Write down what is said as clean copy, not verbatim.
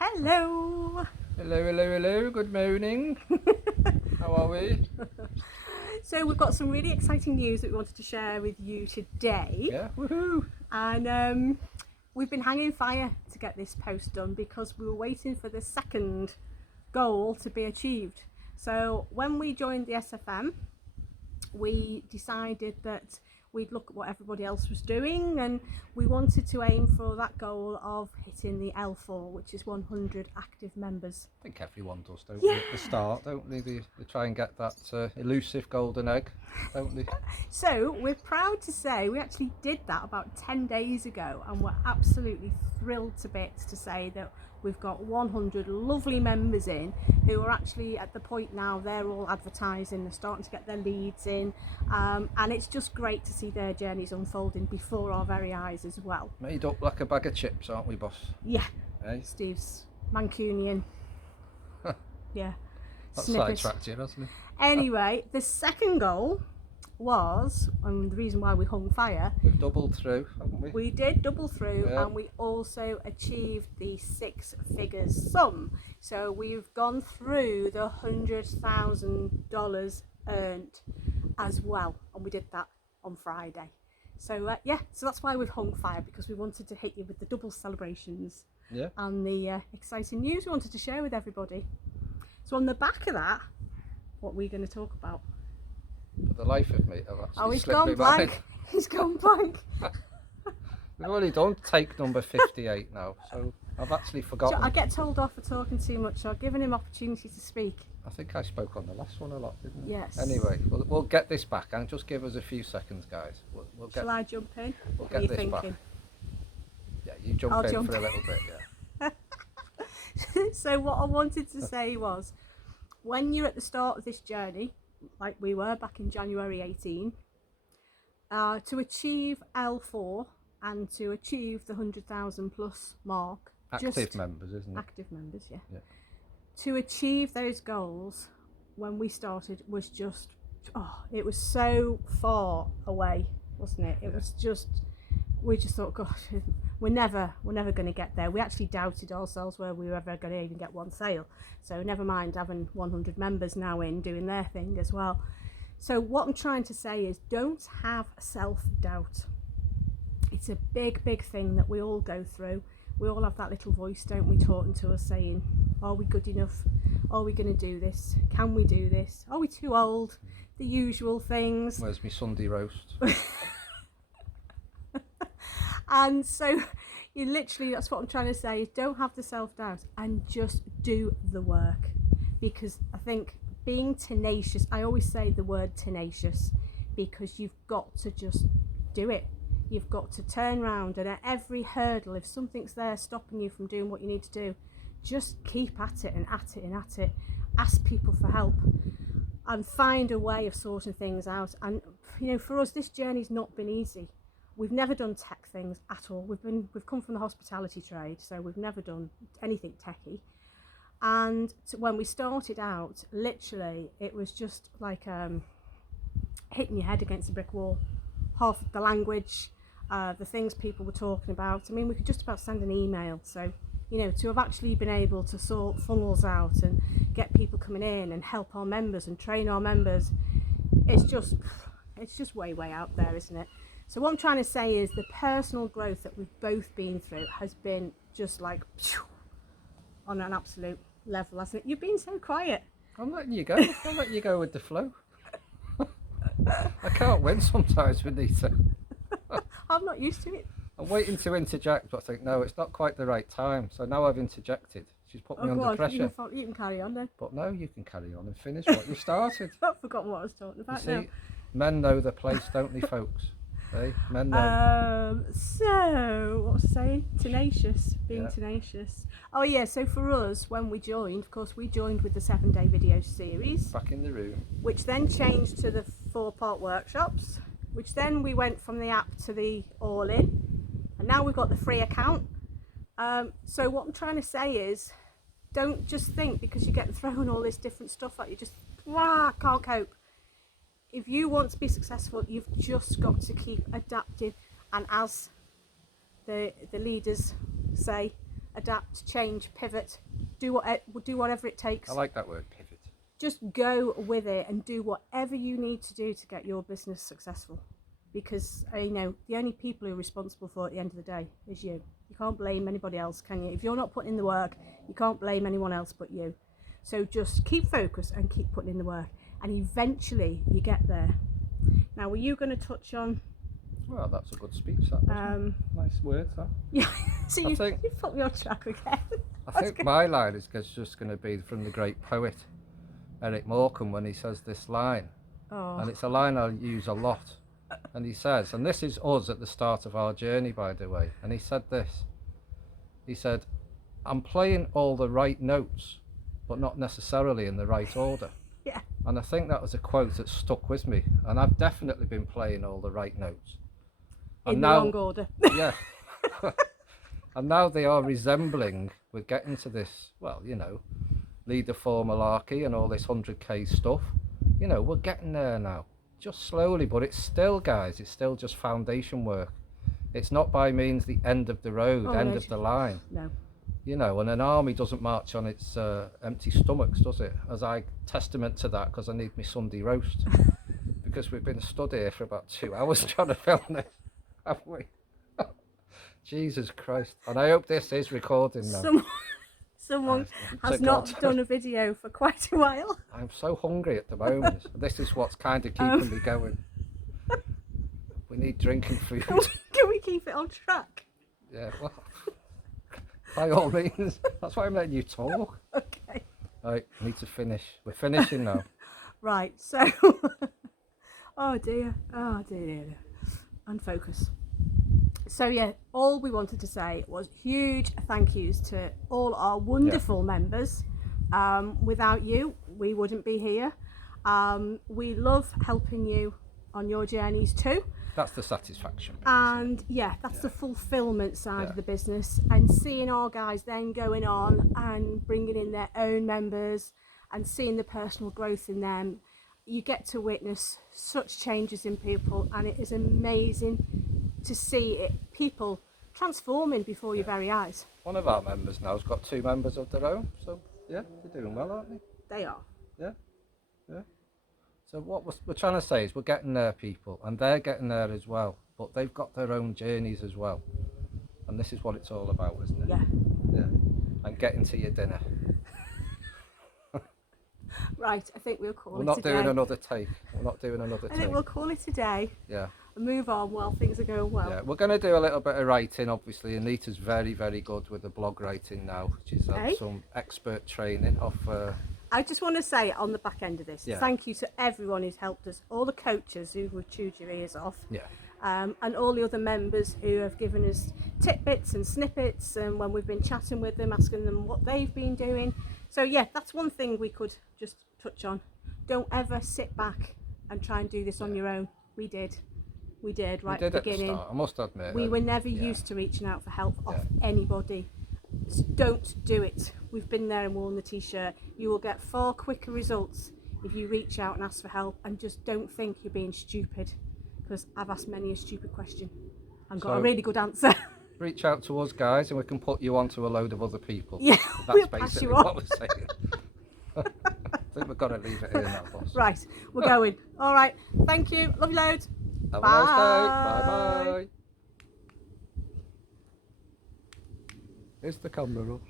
Hello. Hello, good morning. How are we? So we've got some really exciting news that we wanted to share with you today. Yeah, woohoo! And we've been hanging fire to get this post done because we were waiting for the second goal to be achieved. So when we joined the SFM, we decided that we'd look at what everybody else was doing, and we wanted to aim for that goal of hitting the L4, which is 100 active members. I think everyone does, don't they, at the start, don't they? They try and get that elusive golden egg, don't they? So we're proud to say we actually did that about 10 days ago, and we're absolutely thrilled to bits to say that we've got 100 lovely members in who are actually at the point now they're all advertising, they're starting to get their leads in, and it's just great to see their journeys unfolding before our very eyes as well. Made up like a bag of chips, aren't we, boss? Yeah, Hey? Steve's Mancunian. Yeah, That's snippet. sidetracked you, hasn't it? Anyway, the second goal was, and the reason why we hung fire, We've doubled through, haven't we? we did double through, Yeah. and we also achieved the 6 figures sum. So we've gone through the $100,000 earned as well, and we did that on Friday. So yeah, so that's why we've hung fire, because we wanted to hit you with the double celebrations. Yeah. And the exciting news we wanted to share with everybody. So on the back of that, what are we going to talk about? For the life of me, I've actually He's slipped gone me blank. mind. He's gone blank. We've already done take number 58 now, so I've actually forgotten. I get told off for talking too much, so I've given him opportunity to speak. I think I spoke on the last one a lot, didn't I? Yes. Anyway, we'll get this back, and just give us a few seconds, guys. We'll get, Shall I jump in? we'll What are get you this thinking? back. Yeah, you jump I'll in jump for a little bit, yeah. So what I wanted to say was, when you're at the start of this journey, like we were back in January 18, to achieve L4 and to achieve the 100,000 plus mark, Active members, isn't it? active members, yeah. Yeah. To achieve those goals when we started was just, it was so far away, wasn't it? It was just, we just thought, gosh, we're never going to get there. We actually doubted ourselves where we were ever going to even get one sale. So never mind having 100 members now in doing their thing as well. So what I'm trying to say is, don't have self-doubt. It's a big thing that we all go through. We all have that little voice, don't we, talking to us saying, are we good enough? Are we going to do this? Can we do this? Are we too old? The usual things. Where's my Sunday roast? And so you literally, that's what I'm trying to say, is don't have the self-doubt and just do the work. Because I think being tenacious, I always say the word tenacious, because you've got to just do it. You've got to turn around, and at every hurdle, if something's there stopping you from doing what you need to do, just keep at it and at it and at it. Ask people for help and find a way of sorting things out. And you know, for us, this journey's not been easy. We've never done tech things at all. We've come from the hospitality trade, so we've never done anything techy. And when we started out, literally, it was just like hitting your head against a brick wall. Half the language, the things people were talking about. I mean, we could just about send an email. So, you know, to have actually been able to sort funnels out and get people coming in and help our members and train our members, it's just way out there, isn't it? So what I'm trying to say is the personal growth that we've both been through has been just like on an absolute level, hasn't it? You've been so quiet. I'm letting you go. I'm letting you go with the flow. I can't win sometimes, Anita. I'm not used to it. I'm waiting to interject, but I think, no, it's not quite the right time. So now I've interjected. She's put me under pressure. You can carry on then. But no, you can carry on and finish what you started. I've forgotten what I was talking about now. See, men know the place, don't they, folks? Hey, men know. So what was I saying? Tenacious, being Yeah. tenacious. Oh yeah, so for us, when we joined, of course, we joined with the 7-day video series, Back in the room. which then changed to the 4-part workshops, which then we went from the app to the all-in, and now we've got the free account. So what I'm trying to say is, don't just think because you're getting thrown all this different stuff at you, just can't cope. If you want to be successful, you've just got to keep adapting, and as the leaders say, adapt, change, pivot, do whatever it takes. I like that word, pivot. Just go with it and do whatever you need to do to get your business successful. Because you know, the only people who are responsible for it at the end of the day is you. You can't blame anybody else, can you? If you're not putting in the work, you can't blame anyone else but you. So just keep focused and keep putting in the work, and eventually you get there. Now, were you going to touch on? Well, that's a good speech. That wasn't it? Nice words, that. Yeah. So you think- put me on track again. I think my line is just going to be from the great poet Eric Morecambe when he says this line, and it's a line I use a lot. And he says, and this is us at the start of our journey, by the way, and he said this. He said, I'm playing all the right notes, but not necessarily in the right order. Yeah. And I think that was a quote that stuck with me, and I've definitely been playing all the right notes. In the wrong order. Yeah. And now they are resembling, we're getting to this, well, you know, leader for malarkey and all this 100k stuff. You know, we're getting there now. Just slowly, but it's still, guys, it's still just foundation work. It's not by means the end of the road, end of the line. No. You know, and an army doesn't march on its empty stomachs, does it? As I testament to that, because I need my Sunday roast. Because we've been stood here for about 2 hours trying to film this, haven't we? Jesus Christ. And I hope this is recording now. Someone has not done a video for quite a while. I'm so hungry at the moment. This is what's kind of keeping me going. We need drinking food. Can we keep it on track? Yeah, well, by all means. That's why I'm letting you talk. Okay. Right, need to finish. We're finishing now. Right, so... Oh dear. And focus. So yeah, all we wanted to say was huge thank yous to all our wonderful members. Without you, we wouldn't be here. We love helping you on your journeys too. That's the satisfaction bit, And that's the fulfillment side of the business, and seeing our guys then going on and bringing in their own members and seeing the personal growth in them. You get to witness such changes in people, and it is amazing to see people transforming before your very eyes. One of our members now has got 2 members of their own, so yeah, they're doing well, aren't they? They are. Yeah. So what we're trying to say is we're getting there, people, and they're getting there as well, but they've got their own journeys as well, and this is what it's all about, isn't it? Yeah. And getting to your dinner. Right, I think we'll call We're it not today. doing another take. We're not doing another I think take. we'll call it a day. Yeah. And move on while things are going well. Yeah, we're going to do a little bit of writing, obviously. Anita's very, very good with the blog writing now. She's had some expert training off... I just want to say on the back end of this, thank you to everyone who's helped us, all the coaches who have chewed your ears off, and all the other members who have given us tidbits and snippets, and when we've been chatting with them, asking them what they've been doing. So yeah, that's one thing we could just touch on. Don't ever sit back and try and do this on your own. We did right at the beginning. At the start, I must admit. We were never used to reaching out for help off anybody. So don't do it. We've been there and worn the t-shirt. You will get far quicker results if you reach out and ask for help, and just don't think you're being stupid, because I've asked many a stupid question and got a really good answer. Reach out to us, guys, and we can put you onto a load of other people. Yeah, that's we'll basically pass you on. what we're saying. I think we've got to leave it here now, boss. Right, we're going. All right, thank you. Love you loads. Have a nice day. Bye bye. Here's the camera up.